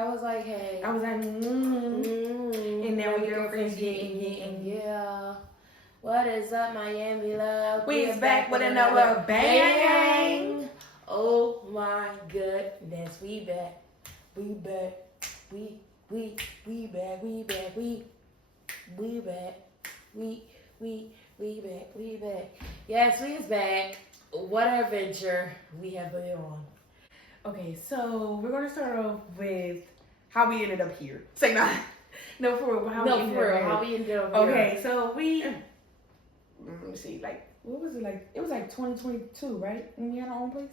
I was like, hey. I was like, and now we girlfriends getting. Yeah. What is up, Miami love? We is back with another bang. Oh my goodness, we back. We back. We back. We back. We back. We back. Yes, we is back. What an adventure we have been on. Okay, so we're gonna start off with how we ended up here. Say not. No, for real. How we ended up here. Okay, so we. Let me see. Like, what was it like? It was like 2022, right? When we had our own place.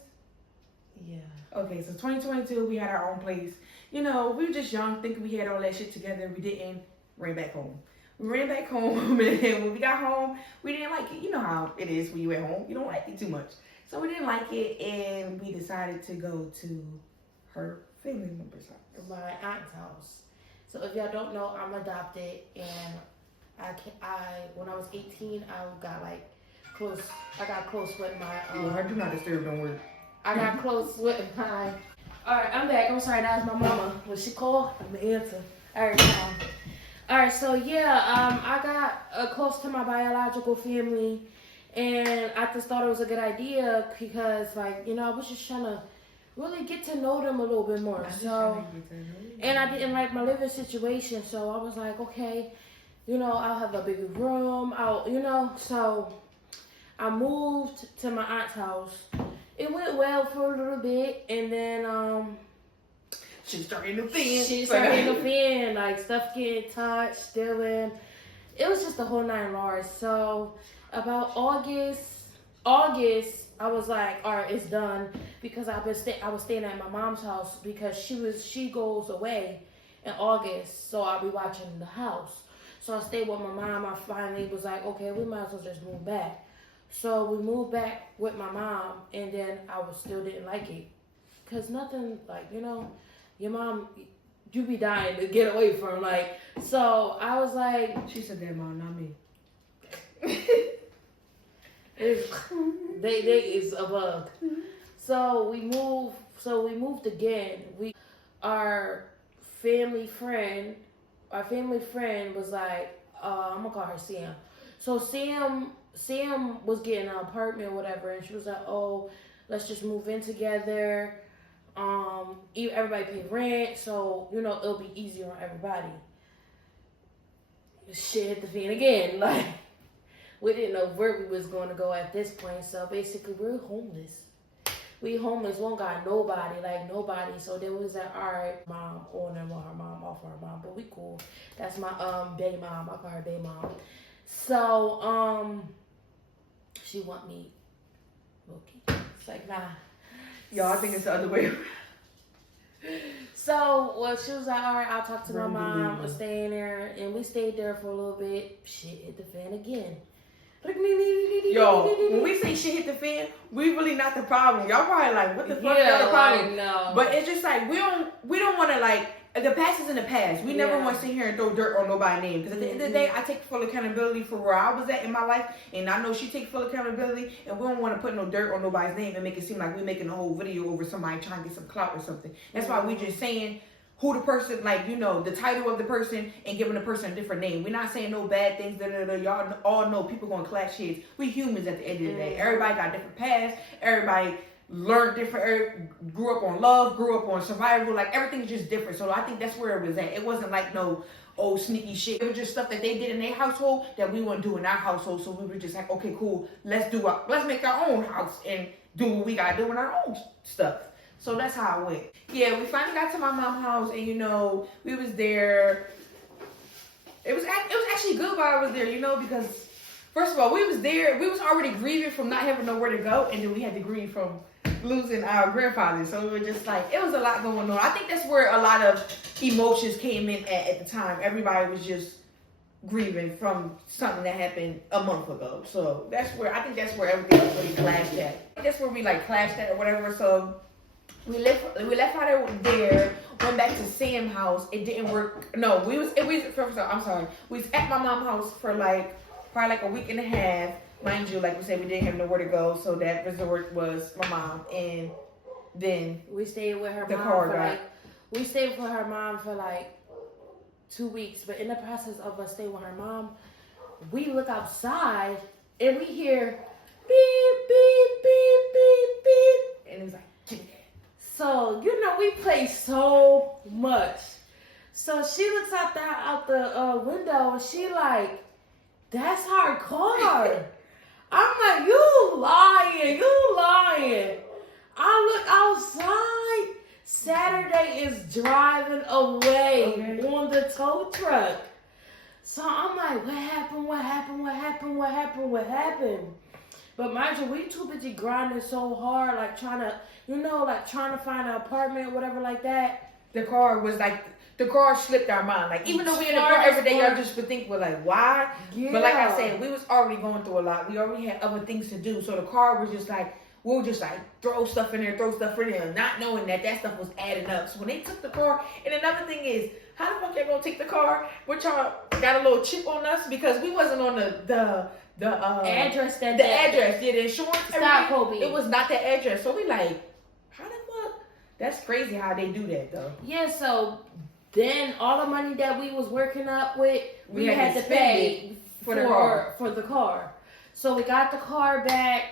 Yeah. Okay, so 2022, we had our own place. You know, we were just young, thinking we had all that shit together. We didn't. Ran back home. We ran back home, and when we got home, we didn't like it. You know how it is when you at home. You don't like it too much. So we didn't like it, and we decided to go to her family member's house. My aunt's house. So if y'all don't know, I'm adopted, and when I was 18, I got close. I got close with my. Her do not disturb, don't work. I got close with my. All right, I'm back. I'm sorry, that was my mama. When she called, I'm gonna answer. All right, all right. So yeah, I got close to my biological family, and I just thought it was a good idea because, I was just trying to really get to know them a little bit more. So, and I didn't like my living situation, so I was like, okay, I'll have a bigger room. So I moved to my aunt's house. It went well for a little bit, and then she started to fin. Like stuff getting touched, stealing. It was just the whole nine yards. So about August, I was like, all right, it's done, because I was staying at my mom's house because she goes away in August, so I'll be watching the house. So I stayed with my mom. I finally was like, okay, we might as well just move back. So we moved back with my mom, and then I still didn't like it. Because nothing, your mom, you be dying to get away from, so I was like... She said that, Mom, not me. they is a bug. So we moved again. Our family friend was like, I'm gonna call her Sam. So Sam was getting an apartment or whatever, and she was like, oh, let's just move in together. Everybody pay rent, so it'll be easier on everybody. Shit hit the fan again. We didn't know where we was going to go at this point, so basically we're homeless. We don't got nobody. So there was that, all right, mom, on her mom, off her mom, but we cool. That's my bae mom. I call her bae mom. So she want me. Okay, it's like, nah. Y'all, I think it's the other way around. So, she was like, all right, I'll talk to my mom. I'm staying there. And we stayed there for a little bit. Shit hit the fan again. Yo, when we say shit hit the fan, we really not the problem. Y'all probably like, what the fuck is the problem? No. But it's just like, we don't want to the past is in the past. We never want to sit here and throw dirt on nobody's name. Because at the end of the day, I take full accountability for where I was at in my life. And I know she takes full accountability. And we don't want to put no dirt on nobody's name and make it seem like we're making a whole video over somebody trying to get some clout or something. That's why we just saying who the person, the title of the person, and giving the person a different name. We're not saying no bad things. Y'all all know people going to clash heads. We humans at the end of the day. Everybody got different paths. Everybody learned different, grew up on love, grew up on survival, everything's just different. So I think that's where it was at. It wasn't like no old sneaky shit. It was just stuff that they did in their household that we wouldn't do in our household. So we were just like, okay, cool, let's make our own house and do what we gotta do in our own stuff. So that's how it went. Yeah, we finally got to my mom's house, and we was there. It was actually good while I was there, because first of all, we was there. We was already grieving from not having nowhere to go, and then we had to grieve from losing our grandfather. So we were just it was a lot going on. I think that's where a lot of emotions came in at the time. Everybody was just grieving from something that happened a month ago. So I think that's where everything was really clashed at. That's where we clashed at or whatever. So we left out of there, went back to Sam's house. It didn't work. No, I'm sorry. We was at my mom's house for probably a week and a half. Mind you, like we said, we didn't have nowhere to go, so that resort was my mom, and then we stayed with her the mom car for We stayed with her mom for like 2 weeks, but in the process of us staying with her mom, we look outside and we hear beep, beep, beep, beep, beep. And it was like, so, you know, we play so much. So she looks out the window and she like, that's our car. I'm like, you lying. I look outside. Saturday is driving away on the tow truck. So I'm like, what happened? But mind you, we too busy grinding so hard, like trying to find an apartment, whatever like that. The car slipped our mind. Like, even though we in the car every day, y'all just would think we're like, why? Yeah. But like I said, we was already going through a lot. We already had other things to do. So the car was just like, we'll just like throw stuff in there, not knowing that stuff was adding up. So when they took the car, and another thing is, how the fuck they gonna take the car? Which y'all got a little chip on us because we wasn't on the address the address, the insurance. Stop, Kobe. It was not the address. So we like, how the fuck? That's crazy how they do that though. Yeah, so then all the money that we was working up with, we had to pay for the car. So we got the car back.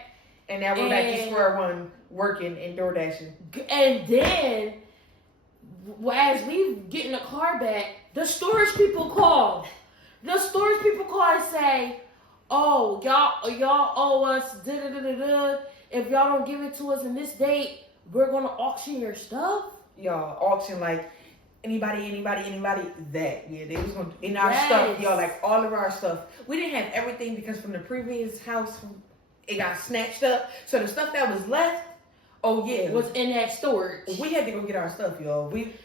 And now we're back to square one, working and door dashing. And then, as we getting the car back, the storage people call. The storage people call and say, "Oh, y'all owe us da-da-da-da-da. If y'all don't give it to us in this date, we're gonna auction your stuff." Y'all auction like anybody that. Yeah, they was gonna in our stuff, y'all, like all of our stuff. We didn't have everything because from the previous house it got snatched up. So the stuff that was left, was in that storage. We had to go get our stuff, y'all. We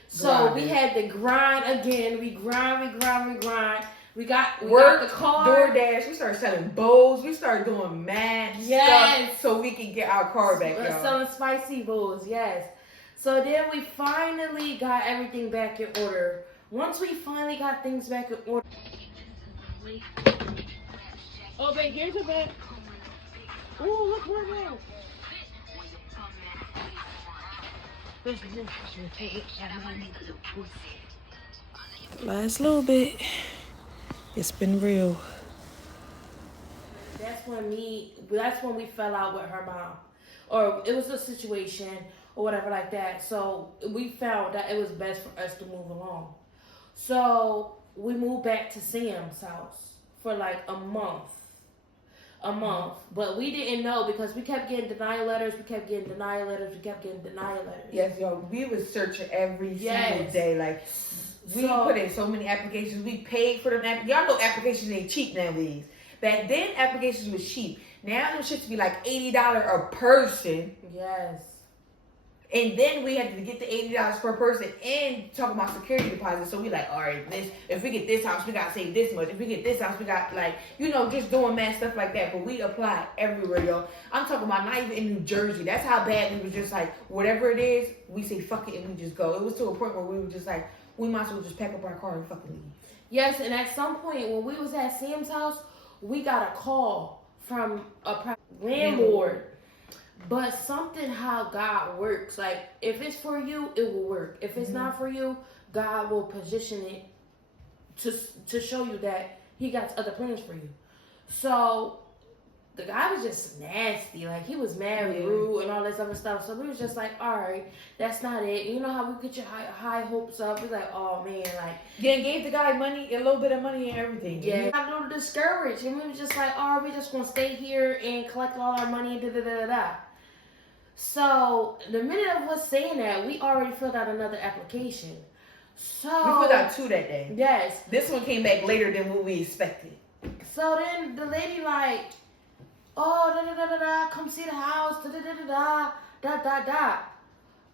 had to grind again. We grind. We got the car. DoorDash. We started selling bowls. We started doing mad stuff so we can get our car back, y'all. Selling spicy bowls, yes. So then we finally got everything back in order. Once we finally got things back in order. Oh, babe, here's a bed. Oh, look where it is. Last little bit. It's been real. That's when we fell out with her mom. Or it was a situation or whatever like that. So we found that it was best for us to move along. So we moved back to Sam's house for like a month. But we didn't know because we kept getting denial letters. Yes, y'all. We was searching every single day. Like, we put in so many applications. We paid for them. Y'all know applications ain't cheap nowadays. Back then, applications was cheap. Now, them shits be like $80 a person. Yes. And then we had to get the $80 per person and talk about security deposits. So we like, all right, if we get this house, we got to save this much. If we get this house, we got just doing mad stuff like that. But we applied everywhere, y'all. I'm talking about not even in New Jersey. That's how bad we was just like, whatever it is, we say fuck it and we just go. It was to a point where we were just like, we might as well just pack up our car and fucking leave. Yes, and at some point when we was at Sam's house, we got a call from a landlord. But something how God works, like if it's for you, it will work. If it's not for you, God will position it to show you that He got other plans for you. So the guy was just nasty, like he was mad, rude, and all this other stuff. So we was just like, all right, that's not it. You know how we get your high hopes up? We're like, oh man, like gave the guy money, a little bit of money and everything. Yeah, got a little discouraged, and we was just like, all right, we just gonna stay here and collect all our money and da. So the minute of us saying that, we already filled out another application. So we filled out 2 that day. Yes. This one came back later than what we expected. So then the lady like, oh da, come see the house, da.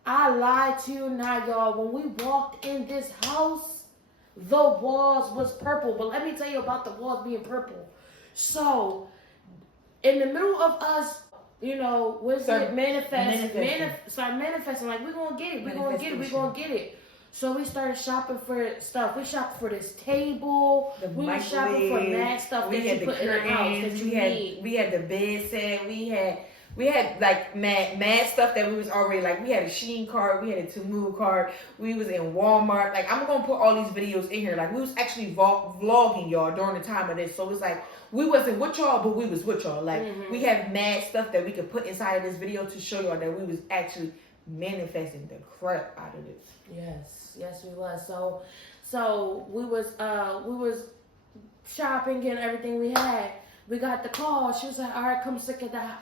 I lied to you not, y'all. When we walked in this house, the walls was purple. But let me tell you about the walls being purple. So in the middle of us, start manifesting, like, we're going to get it. So we started shopping for stuff. We shopped for this table. We were shopping for mad stuff that you put in the house that you need. We had the bed set. We had We had like mad stuff that we was already like. We had a Shein card, we had a Temu card, we was in Walmart. Like I'm gonna put all these videos in here. Like we was actually vlogging y'all during the time of this. So it's like we wasn't with y'all, but we was with y'all. Like we have mad stuff that we could put inside of this video to show y'all that we was actually manifesting the crap out of this. Yes, we was. So we was shopping and everything we had. We got the call. She was like, all right, come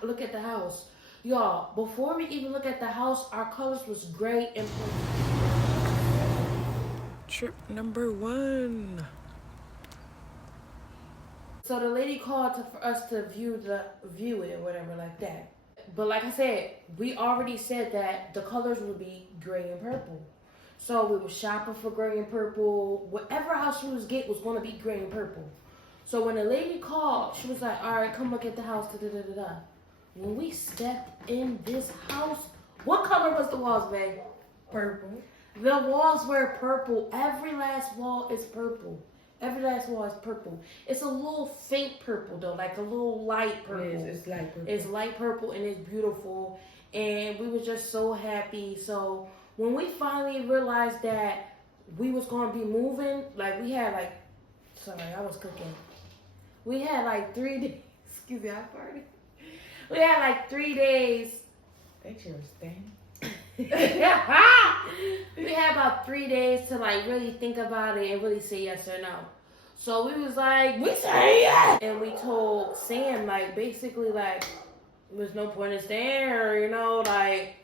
look at the house. Y'all, before we even look at the house, our colors was gray and purple. Trip number 1. So the lady called for us to view it or whatever like that. But like I said, we already said that the colors would be gray and purple. So we were shopping for gray and purple. Whatever house we was get was going to be gray and purple. So when the lady called, she was like, all right, come look at the house, da-da-da-da-da. When we stepped in this house, what color was the walls, babe? Purple. The walls were purple. Every last wall is purple. Every last wall is purple. It's a little faint purple, though, like a little light purple. It's light purple. It's light purple, and it's beautiful. And we were just so happy. So when we finally realized that we was going to be moving, like we had like, sorry, I was cooking. We had like 3 days. Excuse me, I farted. We had like 3 days. That chair was staying. We had about 3 days to like really think about it and really say yes or no. So we was like, we say yes. And we told Sam like basically like there's no point in staying here, you know, like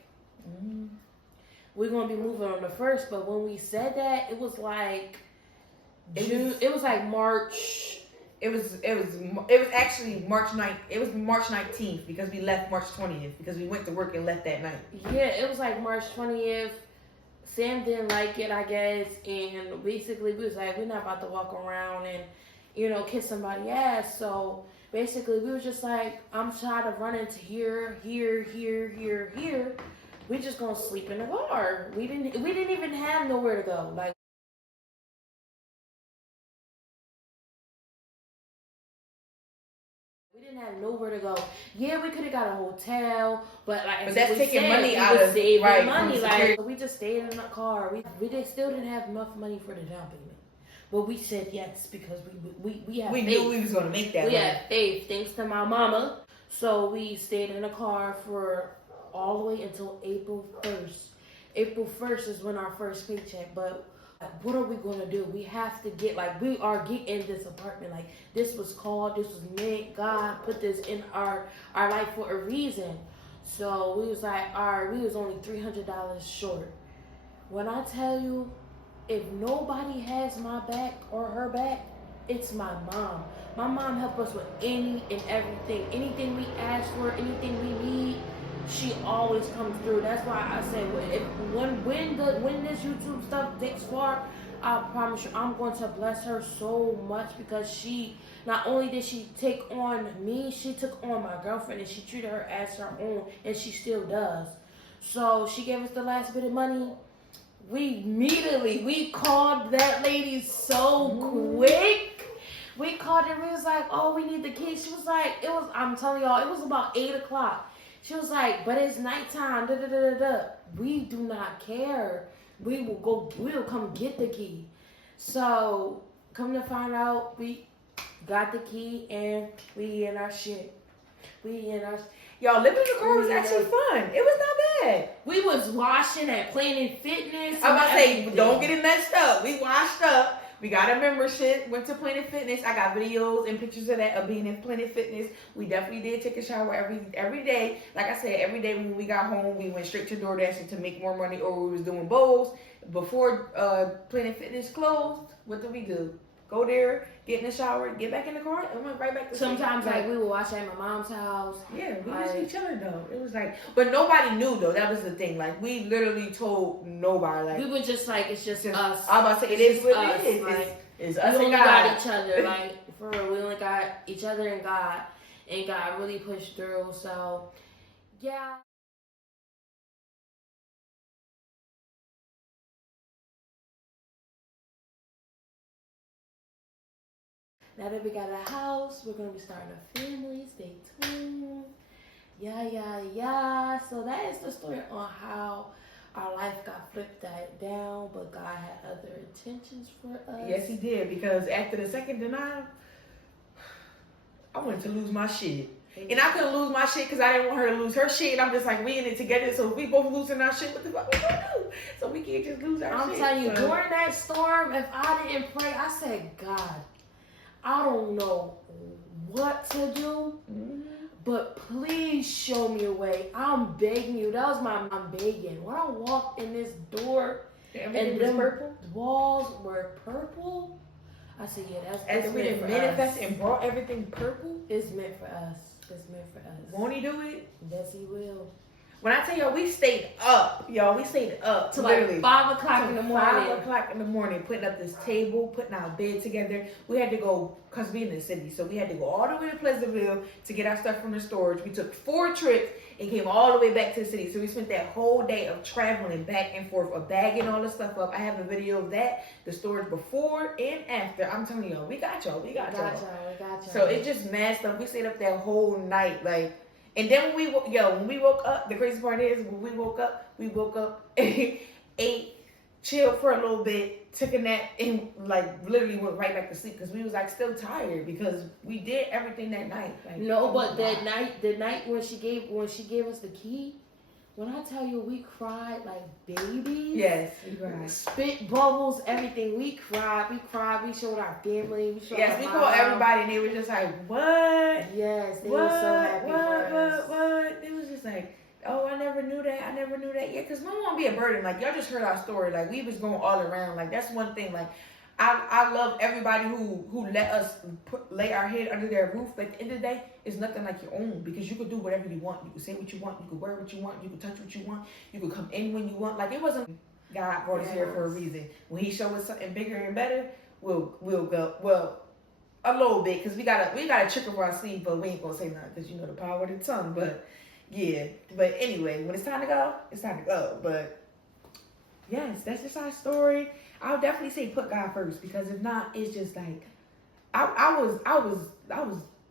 we're gonna be moving on the 1st. But when we said that, it was like June. It was like March. It was actually March 9th. It was March 19th because we left March 20th because we went to work and left that night. Yeah, it was like March 20th. Sam didn't like it, I guess, and basically we was like, we're not about to walk around and, you know, kiss somebody's ass. So basically we were just like, I'm tired of running to here. We just gonna sleep in the car. We didn't even have nowhere to go. Like. We didn't have nowhere to go. Yeah, we could have got a hotel, but like, but that's taking money out of saving money. Like, we just stayed in the car. We still didn't have enough money for the down payment, but we said yes because we had. We knew we was gonna make that. We had faith, thanks to my mama. So we stayed in the car for all the way until April 1st. April 1st is when our first paycheck, but. What are we gonna do? We have to get, like, we are getting this apartment. Like, this was called, this was meant. God put this in our life for a reason. So we was like, all right, we was only $300 short. When I tell you, if nobody has my back or her back, it's my mom. My mom helped us with any and everything. Anything we ask for, anything we need, she always comes through. That's why I said when this YouTube stuff takes far, I promise you I'm going to bless her so much because she not only did she take on me, she took on my girlfriend and she treated her as her own, and she still does. So she gave us the last bit of money. We called that lady so quick. We called her. We was like, oh, we need the keys. She was like, I'm telling y'all, it was about 8 o'clock. She was like, but it's nighttime, We do not care. We will come get the key. So, come to find out, we got the key and we in our shit. Y'all, living in the car was actually fun. It was not bad. We was washing at Planet Fitness. I'm about to say, don't get it messed up. We washed up. We got a membership, went to Planet Fitness. I got videos and pictures of that, of being in Planet Fitness. We definitely did take a shower every day. Like I said, every day when we got home, we went straight to DoorDash to make more money, or we was doing bowls. Before Planet Fitness closed, what did we do? Go there, get in the shower, get back in the car, and went right back to sleep. Sometimes, like, we would watch at my mom's house. Yeah, we used to each other, though. It was like, but nobody knew, though. That was the thing. Like, we literally told nobody. Like, we were just like, it's just us. I'm about to say, it is what it is. Like, it's us and God. We only got each other. Like, for real, we only got each other and God. And God really pushed through. So, yeah. Now that we got a house, we're going to be starting a family. Stay tuned. yeah. So that is the story on how our life got flipped down, but God had other intentions for us. Yes, he did, because after the second denial, I wanted to lose my shit. And I couldn't lose my shit because I didn't want her to lose her shit. And I'm just like, we in it together, so if we both losing our shit, what the fuck we gonna do? So we can't just lose our shit. I'm telling you, during that storm, if I didn't pray, I said, God, I don't know what to do, but please show me a way. I'm begging you. That was I'm begging. When I walked in this door and them purple walls were purple, I said, yeah, that's as we didn't manifest and brought everything purple. It's meant for us. It's meant for us. Won't he do it? Yes, he will. When I tell y'all, we stayed up, y'all. We stayed up To literally like 5 o'clock in the morning. 5 o'clock in the morning, putting up this table, putting our bed together. We had to go, because we in the city, so we had to go all the way to Pleasantville to get our stuff from the storage. We took 4 trips and came all the way back to the city. So we spent that whole day of traveling back and forth, of bagging all the stuff up. I have a video of that, the storage before and after. I'm telling y'all, we got y'all. We got y'all. So it just mad stuff. We stayed up that whole night, like. And then when we woke up, the crazy part is when we woke up, ate, chilled for a little bit, took a nap, and like literally went right back to sleep because we was like still tired because we did everything that night. Like, no, but that night, the night when she gave us the key, when I tell you we cried like babies. Yes, we cried. Spit bubbles, everything. We cried. We showed our family. We called everybody, and they were just like, "What?" Yes, they were so happy for us. What? It was just like, "Oh, I never knew that. Yeah, because we don't want to be a burden. Like y'all just heard our story. Like we was going all around. Like that's one thing. Like I love everybody who let us lay our head under their roof. But at the end of the day, it's nothing like your own because you could do whatever you want. You could say what you want. You could wear what you want. You could touch what you want. You could come in when you want. Like it wasn't God brought us here for a reason. When He showed us something bigger and better, we'll go. Well, a little bit because we got a trick up our sleeve, but we ain't gonna say nothing because you know the power of the tongue. But yeah. But anyway, when it's time to go, it's time to go. But yes, that's just our story. I would definitely say put God first because if not, it's just like I was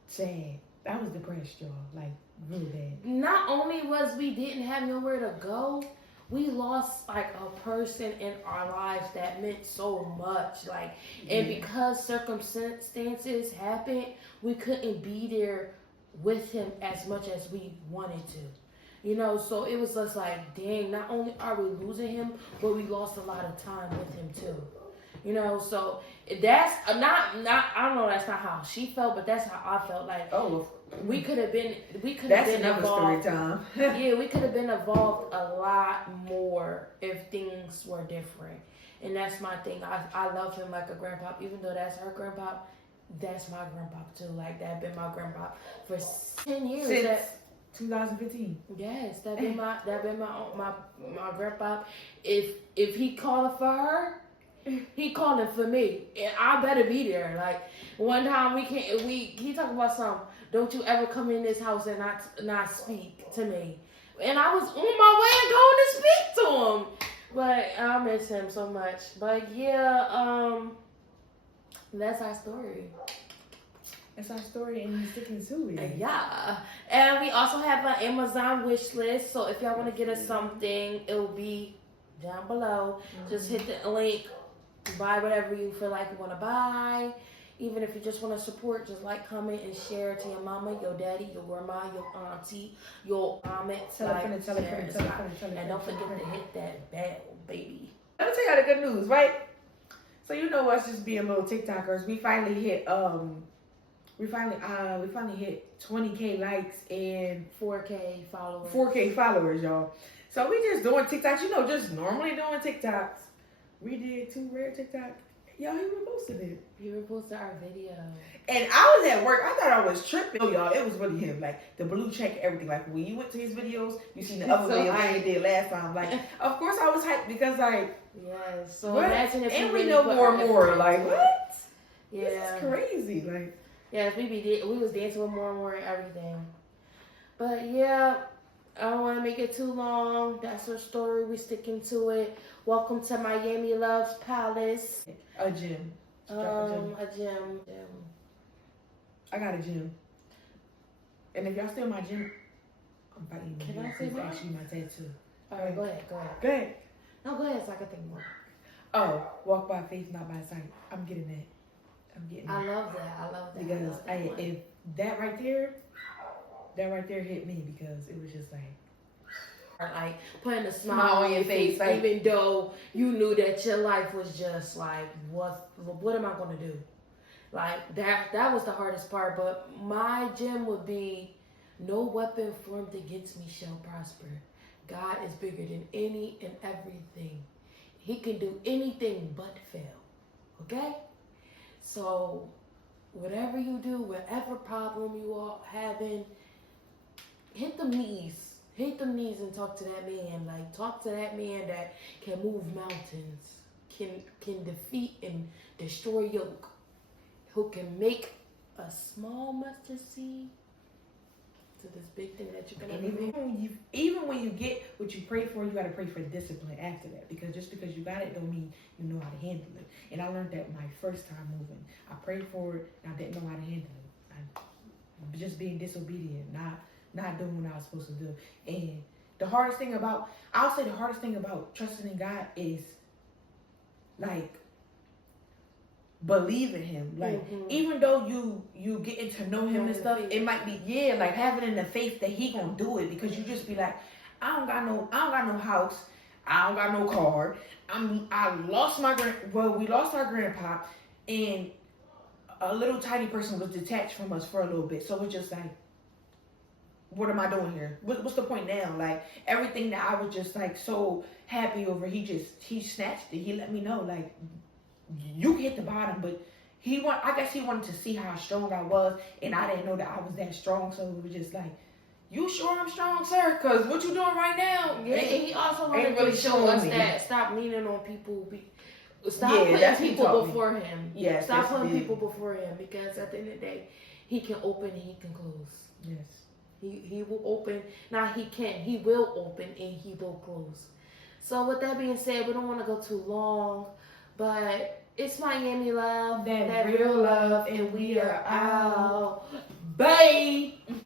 sad. I was depressed, y'all. Like really bad. Not only was we didn't have nowhere to go, we lost like a person in our lives that meant so much. Like, and because circumstances happened, we couldn't be there with him as much as we wanted to. You know, so it was just like, dang, not only are we losing him, but we lost a lot of time with him too. You know, so that's not I don't know, that's not how she felt, but that's how I felt. Like, we could have been Story involved. time. Yeah, we could have been involved a lot more if things were different. And that's my thing. I love him like a grandpa, even though that's her grandpa. That's my grandpa too. Like that been my grandpa for 10 years. Since 2015. Yes, that been my grandpa. If he calling for her, he calling for me, and I better be there. Like one time he talking about something. Don't you ever come in this house and not speak to me. And I was on my way going to speak to him, but I miss him so much. But yeah, that's our story. That's our story, and he's sticking to it. Yeah. And we also have an Amazon wish list. So if y'all want to get us something, it will be down below. Just hit the link, buy whatever you feel like you want to buy. Even if you just want to support, just like, comment, and share to your mama, your daddy, your grandma, your auntie, your aunt. Tell a friend. And don't forget to hit that bell, baby. Let me tell y'all the good news, right? So you know us just being little TikTokers, we finally hit we finally hit 20K likes and 4K followers. 4K followers, y'all. So we just doing TikToks, you know, just normally doing TikToks. We did 2 rare TikToks. Y'all, he reposted it. He reposted our video. And I was at work. I thought I was tripping. Oh, y'all, it was really him. Like, the blue check, everything. Like, when you went to his videos, you seen the other videos that he did last time. Like, of course I was hyped because, like... Yes. So what? Imagine if and we know more and more. Like, what? Yeah. This is crazy. Like... Yeah, we was dancing with more and more and everything. But, yeah... I don't want to make it too long. That's her story. We're sticking to it. Welcome to Miami Loves Palace. A gym. A gym. I got a gym. And if y'all steal my gym, I'm fighting Can you. I say It's mine? actually my tattoo. All right, go ahead. Go ahead. No, go ahead so I can think more. Oh, walk by faith, not by sight. I'm getting that. I love that. I love that. Because I love that one. if that right there hit me because it was just like, Like putting a smile on your face, like, even though you knew that your life was just like, what am I gonna do? Like that was the hardest part. But my gem would be, no weapon formed against me shall prosper. God is bigger than any and everything. He can do anything but fail. Okay? So whatever you do, whatever problem you are having, hit them knees. Hit them knees and talk to that man. Like, talk to that man that can move mountains, can defeat and destroy yoke, who can make a small mustard seed to this big thing that you're gonna do. Even when you get what you pray for, you gotta pray for discipline after that. Because just because you got it don't mean you know how to handle it. And I learned that my first time moving. I prayed for it and I didn't know how to handle it. I just being disobedient, not doing what I was supposed to do. And I'll say the hardest thing about trusting in God is like believe in him. Like even though you getting to know him and stuff, it might be like having in the faith that he gonna do it, because you just be like, I don't got no house, I don't got no car. We lost our grandpa, and a little tiny person was detached from us for a little bit. So it's just like, what am I doing here? What's the point now? Like everything that I was just like so happy over, he snatched it. He let me know like, you can hit the bottom, but I guess he wanted to see how strong I was, and I didn't know that I was that strong. So it was just like, you sure I'm strong, sir? Cause what you doing right now? Yeah, and he also wanted really to show us me. that stop leaning on people. Stop that's putting what people taught me. before him. Yes, Stop that's putting big. people before him, because at the end of the day, he can open and he can close. Yes. He will open. Now he can. He will open and he will close. So with that being said, we don't want to go too long, but it's Miami Love, That real love, and we are out. Bye.